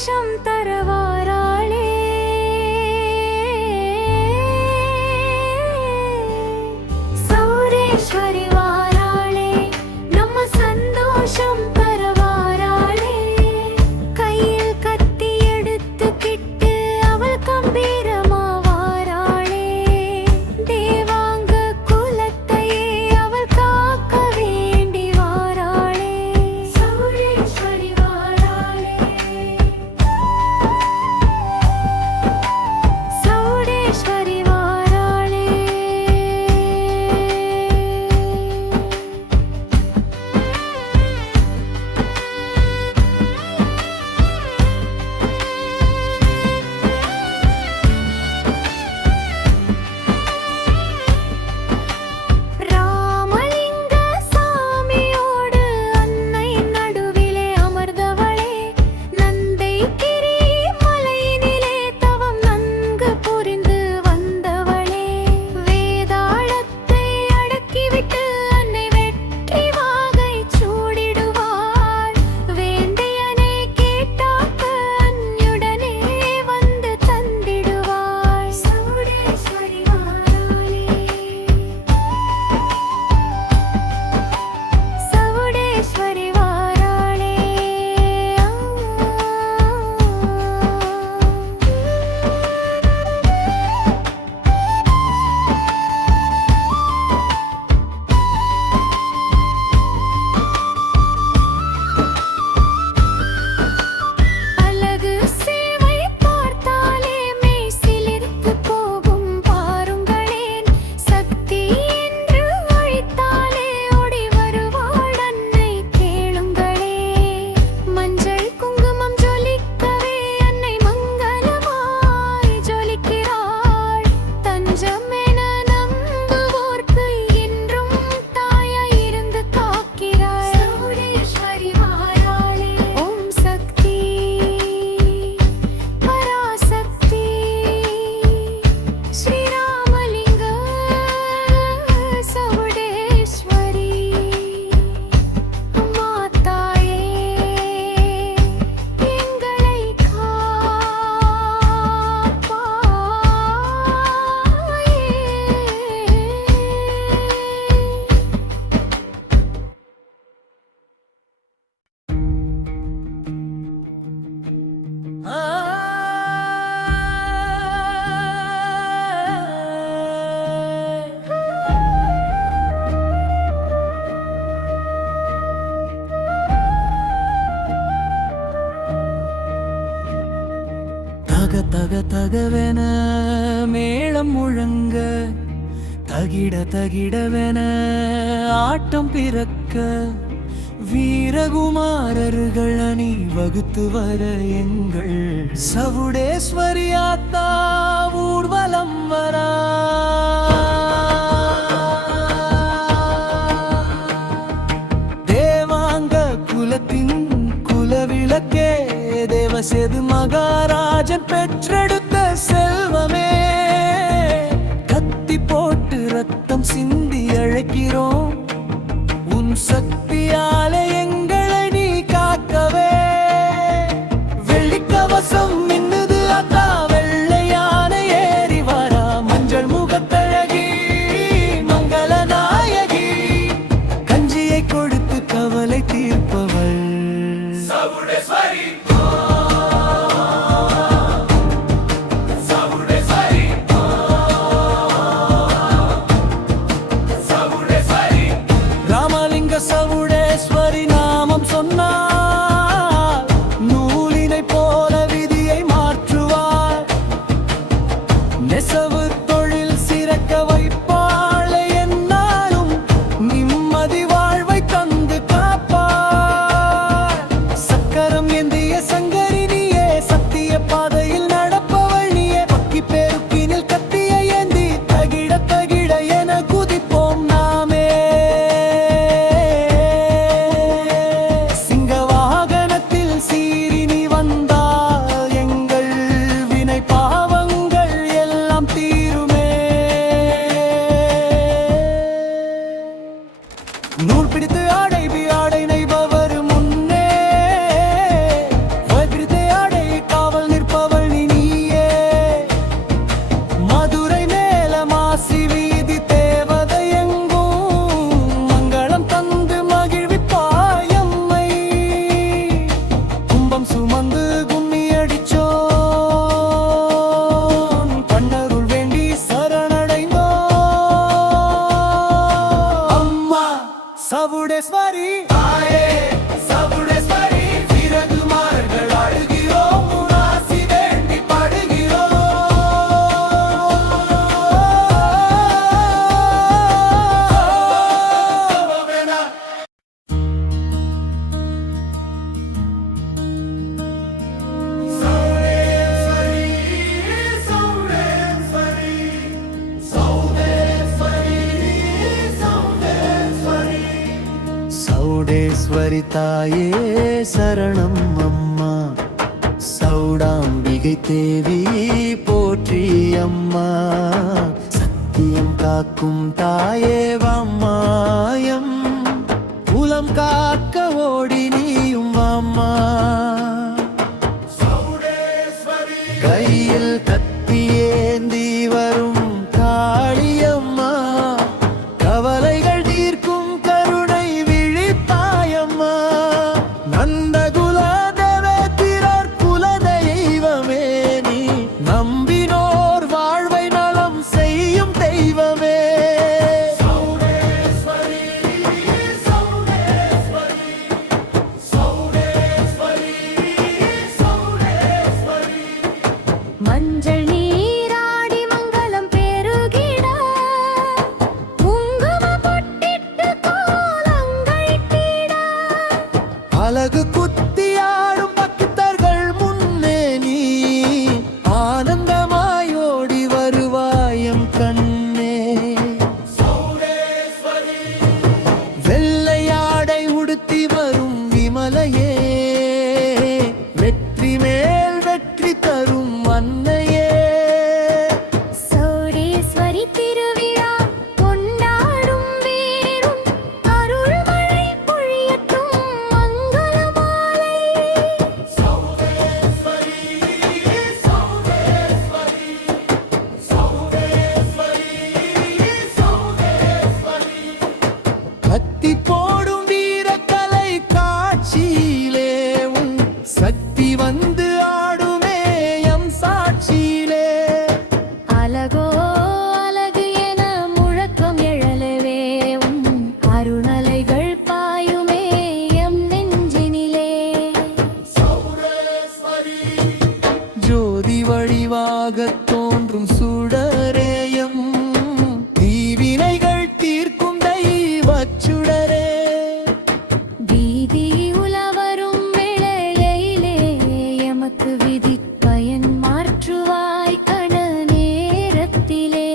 சந்தோஷம் தரவாராளே சௌரேஸ்வரி வாராளே நம்ம சந்தோஷம் தரவாராளே கையில் கத்தி எடுத்துக்கிட்டு அவள் கம்பீரமா வாராளே தேவாங்க குலத்தையே அவள் காக்க வேண்டி வாராளே சௌரேஸ்வரி வாராளே சௌரேஸ்வரி வாராளே ராமலிங்க சாமியோடு அன்னை நடுவிலே அமர்ந்தவளே நந்தை கிரி மலையினிலே தவம் நன்கு புரிந்து வந்தவளே வேதாளத்தை அடக்கிவிட்டு அன்னை வெற்றி வாகை சூடிடுவாள் வேண்டியனை கேட்டாக்க அன்யுடனே வந்து தந்திடுவாள் சௌடேஸ்வரி வாராளே சௌடேஸ்வரி வாராளே அழகு சேவை பார்த்தாலே மெய் சிலிர்த்து போகும் பாருங்களேன் சக்தி என்று அழைத்தாலே ஓடி வருவாள் அன்னை கேளுங்களே மஞ்சள் குங்குமம் ஜொலிக்கவே அன்னை மங்களமாய் ஜொலிக்கிறாள் தஞ்சமென நம்புவோர்க்கு என்றும் தாயாய் இருந்து காக்கிறாள் சௌடேஸ்வரி வாராளே ஓம் சக்தி பராசக்தி ஸ்ரீராமலிங்க சௌடேஸ்வரி மாதாயே எங்களை தக தக தகவென மேளம் முழங்க தகிட தகிடவென ஆட்டம் பிறக்க வீரகுமாரர்கள் அணி வகுத்து வர எங்கள் சவுடேஸ்வரி ஆத்தா ஊர்வலம் வரா தேவாங்க குலத்தின் குலவிளக்கே தேவசேது மகாராஜன் பெற்றெடுத்த செல்வமே கத்தி போட்டு ரத்தம் சிந்தி அழைக்கிறோம் உன் சக்தியாலே எங்களை நீ காக்கவே வெள்ளிக்கவசம் மின்னுது அத்தா வெள்ளையான ஏறி வரா மஞ்சள் முகத்தழகி மங்கள நாயகி கஞ்சியை கொடுத்து கவலை தீர்ப்பவள் சவுடேஸ்வரி ராமலிங்க சவுடேஸ்வரி நாமம் சொன்னார் நூலினை போல விதியை மாற்றுவார் நெசவு தொழில் சிறக்க வைப்பாள் என்னாலும் நிம்மதி வாழ்வை தந்து காப்பார் சக்கரம் ஏந்திய சங்கரி நீயே சத்திய பாதையில் நடப்பவள் நீயே பக்கி பேருக்கினில் கத்தியை ஏந்தி தகிட தகிட என குதிப்போம் நாமே சிங்க வாகனத்தில் சீறி நீ வந்தால் எங்கள் வினை பாவங்கள் எல்லாம் தீருமே நூல் பிடித்து ஆடை நெய்பவர் முன்னே பிடித்து ஆடை சவுடேஸ்வரி தாயே சவுடேஸ்வரி வீரகுமார்கள் அழுகிறோம் முராசி வேண்டி படுகிறோம் சௌடேஸ்வரி தாயே சரணம் அம்மா சௌடாம்பிகை தேவி போற்றி அம்மா சத்தியம் காக்கும் தாயே வம்மாயம் குலம் காக்க ஓடி நீயும் அம்மா கையில் கத்தி ஏந்தி வரும் காளியம்மா கவலைகள் தீர்க்கும் கருணை விழிப்பாயம்மா நந்தகுல தேவேந்திரர் குல தெய்வமே நீ நம்பினோர் வாழ்வை நலம் செய்யும் தெய்வமே மஞ்சள் நீராடி மங்களம் பெருகிட குங்கும பொட்டிட்டு கோலங்களிட்டிட அழகு குத்தியாடும் பக்தர்கள் முன்னே நீ ஆனந்தமாயோடி வருவாயம் கண்ணே வெள்ளையாடை உடுத்தி வரும் விமலையே வெற்றி மேல் வெற்றி தரும் அன்னையே சௌடேஸ்வரி திருவிழா கொண்டாடும் வேரும் அருள்மழை பொழியட்டும் மங்களமாலை கத்தி போடும் வீரக்கலை காட்சியிலே உன் சக்தி வந்து ஆடுமே எம் சாட்சியிலே அழகோ அழகு என முழக்கம் எழலவே உம் அருணலைகள் பாயுமே எம் நெஞ்சினிலே ஜோதி வடிவாகத் தோன்றும் சுடரேயம் தீவினைகள் தீர்க்கும் தெய்வச் சுடரே வீதி உலவரும் வேளையிலே எமக்கு விதி பயன் மாற்றுவாய் கண நேரத்திலே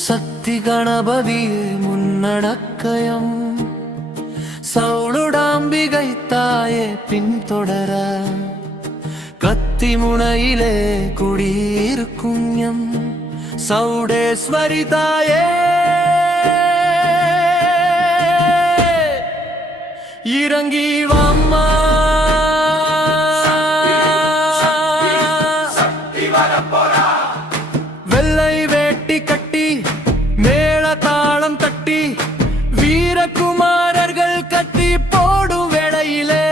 சக்தி கணபதி முன்னடக்கயம் சௌளுடாம்பிகை தாயே பின்தொடர கத்தி முனையிலே குடியிருக்கும் எம் சௌடேஸ்வரி தாயே இறங்கி வாம்மா வெள்ளை வேட்டி கட்டி மேள தாளம் தட்டி வீரகுமாரர்கள் கட்டி போடும் வேளையிலே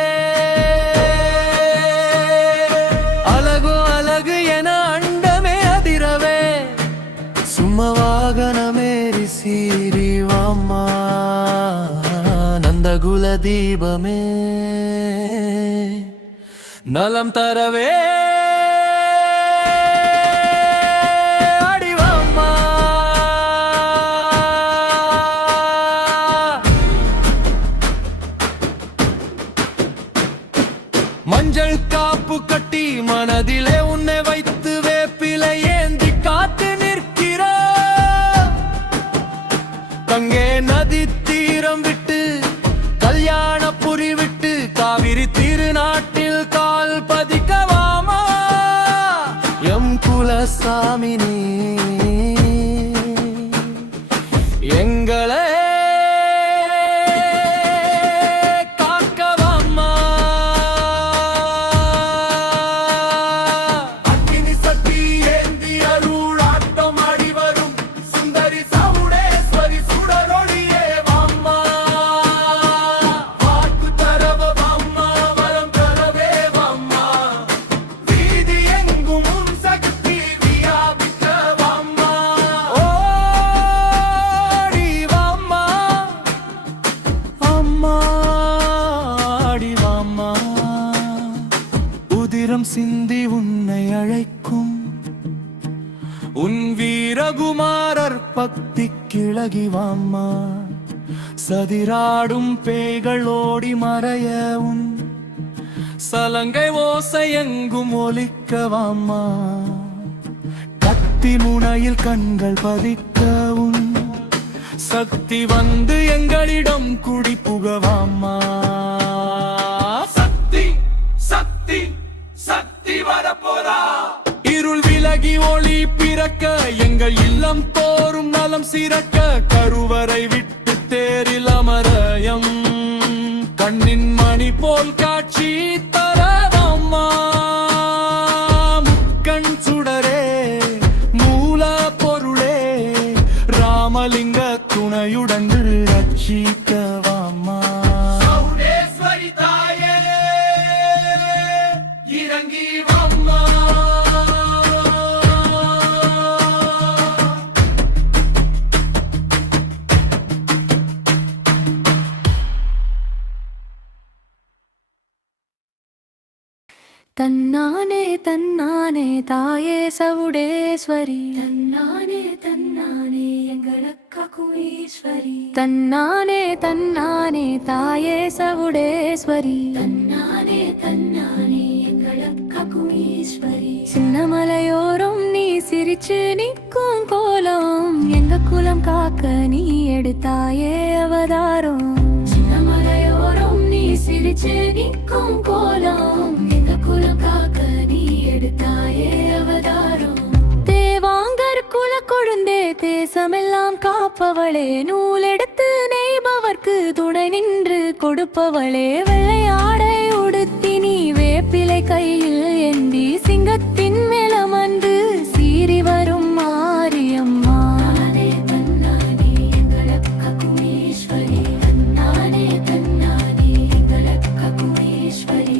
அழகோ அழகு என அண்டமே அதிரவே சும்மா வாகனமேறி சீரி வாம்மா நந்தகுல தீபமே நலம் தரவே அடிவாம்மா மஞ்சள் காப்பு கட்டி மனதிலே உன்னை வைத்து வேப்பிலை ஏந்தி காத்து நிற்கிற தங்கே நதி தீரம் விட்டு கல்யாணபுரி விட்டு காவிரி திருநாட்டில் கால் பதிக்கவாமா எம் குலசாமினி எங்களே பக்தி கிழகிவாம்மா சதிராடும் பேய்கள் ஓடி மறையவும் சலங்கை ஓசை எங்கும் ஒலிக்கவாம்மா கத்தி முனையில் கண்கள் பதிக்கவும் சக்தி வந்து எங்களிடம் குடி புகவாம்மா சக்தி சக்தி சக்தி வரப்போரா இருள் விலகி ஒளி பிறக்க எங்கள் இல்லம் தோறும் நலம் சிறக்க கருவறை விட்டு தேரில் அமரயம் கண்ணின் மணி போல் காட்சி தரவாம்மா முக்கண் சுடரே மூல பொருளே ராமலிங்க துணையுடன் ரட்சிக்கவாம்மா சௌடேஸ்வரி தாயே இறங்கி வாம்மா தன்னானே தன்னானே தாயே சவுடேஸ்வரி தன்னானே தன்னானே எங்களக்காக்கும் ஈஸ்வரி தன்னானே தன்னானே தாயே சவுடேஸ்வரி தன்னானே தன்னானே எங்களக்காக்கும் ஈஸ்வரி சின்னமலையோரம் நீ சிரிச்சு நிற்கும் கோலம் எங்க குலம் காக்க நீ எடுத்தாயே அவதாரம் சின்னமலையோரம் நீ சிரிச்சு நிற்கும் கோலம் குலம் காக்க நீ எடுத்தாயே அவதாரம் தேவாங்கர் குல கொழுந்தே தேசமெல்லாம் காப்பவளே நூல் எடுத்து நெய்பவர்க்கு துணை நின்று கொடுப்பவளே வெள்ளையாடை உடுத்தி நீ வேப்பிலை கையில் ஏந்தி சிங்கத்தின் மேலமர்ந்து சீறி வரும் மாரியம்மா தன்னானே எங்களக்காக்கும் ஈஸ்வரி தன்னானே தன்னானே எங்களக்காக்கும் ஈஸ்வரி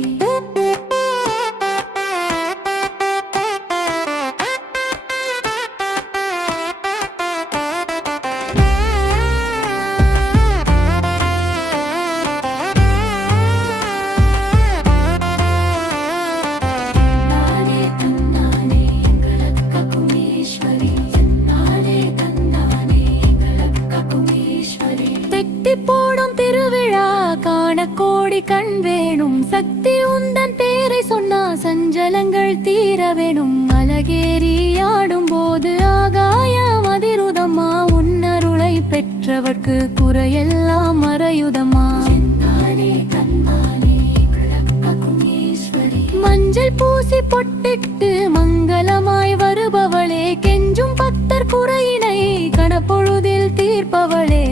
போடும் திருவிழா காண கோடி கண் வேணும் சக்தி உந்தன் பேரை சொன்னா சஞ்சலங்கள் தீர வேணும் அழகேறி ஆடும் போது ஆகாயம் அதிருதமா உன்னருளை பெற்றவர்க்கு குறையெல்லாம் மறையுதமா மஞ்சள் பூசி பொட்டிட்டு மங்களமாய் வருபவளே கெஞ்சும் பக்தர் குறையினை கணப்பொழுதில் தீர்ப்பவளே